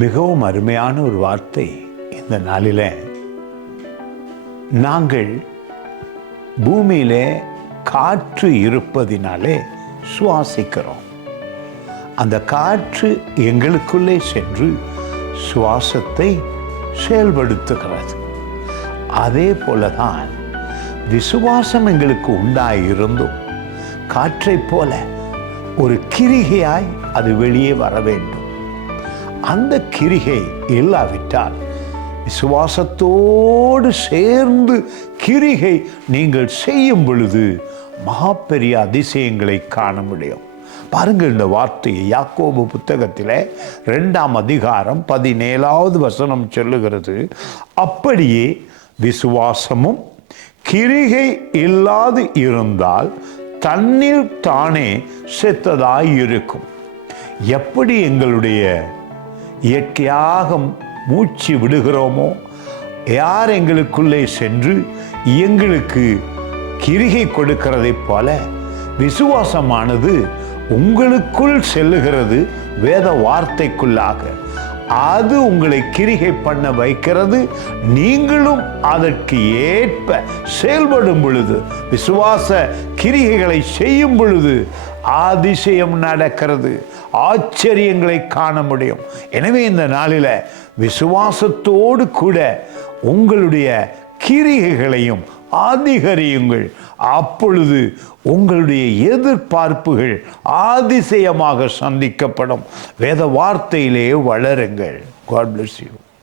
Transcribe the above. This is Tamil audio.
மிகவும் அருமையான ஒரு வார்த்தை இந்த நாளில். நாங்கள் பூமியிலே காற்று இருப்பதினாலே சுவாசிக்கிறோம். அந்த காற்று எங்களுக்குள்ளே சென்று சுவாசத்தை செயல்படுத்துகிறது. அதே போலதான் விசுவாசம் எங்களுக்கு உண்டாயிருந்தும் காற்றை போல ஒரு கிரிகையாய் அது வெளியே வர வேண்டும். அந்த கிரிகை இல்லாவிட்டால் விசுவாசத்தோடு சேர்ந்து கிரிகை நீங்கள் செய்யும் பொழுது மகா பெரிய அதிசயங்களை காண முடியும். பாருங்கள், இந்த வார்த்தையை யாக்கோபு புத்தகத்தில் 2ஆம் அதிகாரம் 17வது வசனம் சொல்லுகிறது, அப்படியே விசுவாசமும் கிரிகை இல்லாது இருந்தால் தண்ணீர் தானே செத்ததாய் இருக்கும். எப்படி எங்களுடைய இயற்கையாக மூச்சு விடுகிறோமோ, யார் எங்களுக்குள்ளே சென்று எங்களுக்கு கிரிகை கொடுக்கிறதைப் போல விசுவாசமானது உங்களுக்குள் செல்லுகிறது. வேத வார்த்தைக்குள்ளாக அது உங்களை கிரிகை பண்ண வைக்கிறது. நீங்களும் அதற்கு ஏற்ப செயல்படும் பொழுது, விசுவாச கிரிகைகளை செய்யும் பொழுது அதிசயம் நடக்கிறது, ஆச்சரியங்களை காண முடியும். எனவே இந்த நாளில் விசுவாசத்தோடு கூட உங்களுடைய கிரிகைகளையும் அதிகரியுங்கள். அப்பொழுது உங்களுடைய எதிர்பார்ப்புகள் அதிசயமாக சந்திக்கப்படும். வேத வார்த்தையிலே வளருங்கள். God bless you.